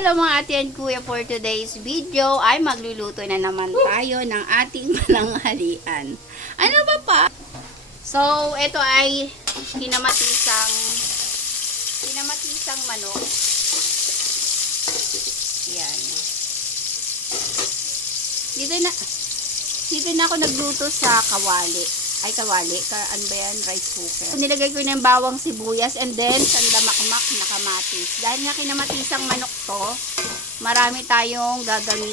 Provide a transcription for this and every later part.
hello mga ate and kuya, for today's video ay magluluto na naman tayo ng ating pananghalian. Ano ba pa? So, ito ay kinamatisang manok. Yan. Dito na ako nagluto sa kawali. Ano ba yan? Rice cooker. Nilagay ko na yung bawang sibuyas and then sandamakmak na kamatis. Dahil nga kinamatisang manok to, marami tayong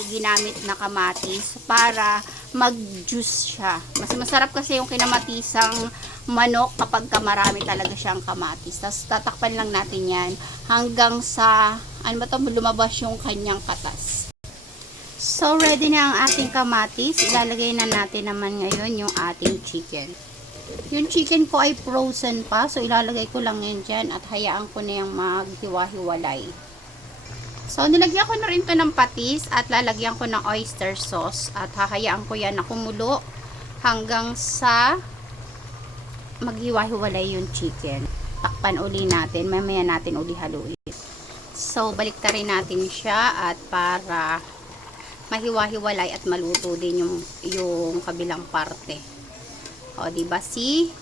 ginamit na kamatis para mag-juice siya. Mas masarap kasi yung kinamatisang manok kapag marami talaga siyang kamatis. Tapos tatakpan lang natin yan hanggang sa, lumabas yung kanyang katas. So, ready na ang ating kamatis. Ilalagay na natin naman ngayon yung ating chicken. Yung chicken ko ay frozen pa. So, ilalagay ko lang yan dyan at hayaan ko na yung maghiwa-hiwalay. So, nilagyan ko na rin to ng patis at lalagyan ko ng oyster sauce. At hahayaan ko yan na kumulo hanggang sa maghiwa-hiwalay yung chicken. Takpan uli natin. Mamaya natin uli haluin. So, baliktarin natin siya at para mahiwa-hiwalay at maluto din yung kabilang parte. O, diba?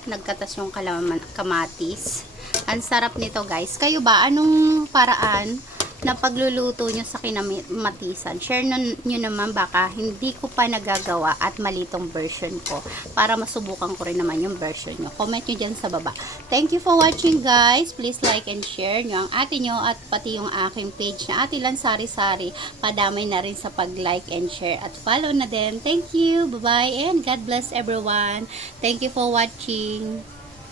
Nagkatas yung kamatis. Ang sarap nito, guys. Kayo ba? Anong paraan na pagluluto nyo sa kinamatisan? Share nyo naman, baka hindi ko pa nagagawa at malitong version ko. Para masubukan ko rin naman yung version nyo. Comment nyo dyan sa baba. Thank you for watching, guys. Please like and share nyo ang atin nyo at pati yung aking page na Ate Lan Sari Sari. Padamay na rin sa pag-like and share at follow na din. Thank you. Bye-bye and God bless everyone. Thank you for watching.